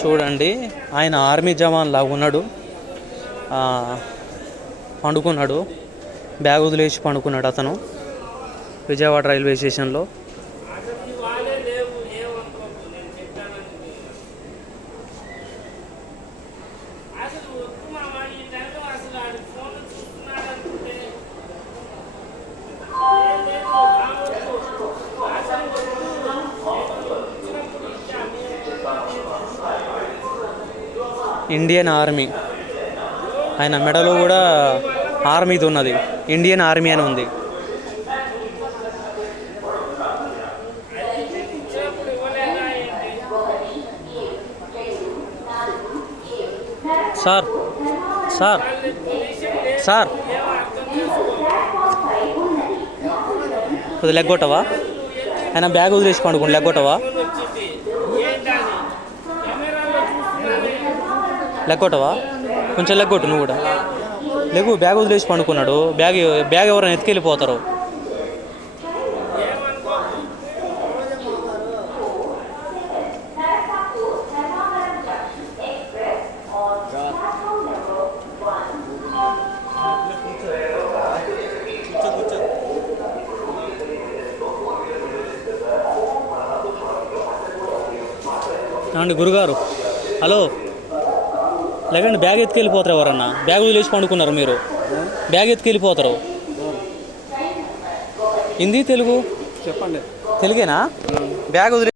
చూడండి, ఆయన ఆర్మీ జవాన్ లాగా ఉన్నాడు. పండుకున్నాడు, బ్యాగ్ వదిలేసి పండుకున్నాడు అతను విజయవాడ రైల్వే స్టేషన్లో. ఇండియన్ ఆర్మీ, ఆయన మెడలో కూడా ఆర్మీది ఉన్నది, ఇండియన్ ఆర్మీ అని ఉంది. సార్ సార్ సార్ కొద్దిగా లెగ్గొట్టవా? ఆయన బ్యాగ్ వదిలేసి పండుకోండి, లెగ్గొట్టవా? లెగ్గొట్టవా? కొంచెం లెగ్గొట్టు, నువ్వు కూడా లెగ్గు. బ్యాగ్ వదిలేసి పండుకున్నాడు. బ్యాగ్ ఎవరైనా ఎత్తుకెళ్ళిపోతారు. అండి గురుగారు, హలో, లేకండి, బ్యాగ్ ఎత్తుకెళ్ళిపోతారు. ఎవరన్నా బ్యాగ్ వదిలేసి పండుకున్నారు, మీరు బ్యాగ్ ఎత్తుకెళ్ళిపోతారు. హిందీ తెలుగు చెప్పండి. తెలుగేనా? బ్యాగ్ వదిలే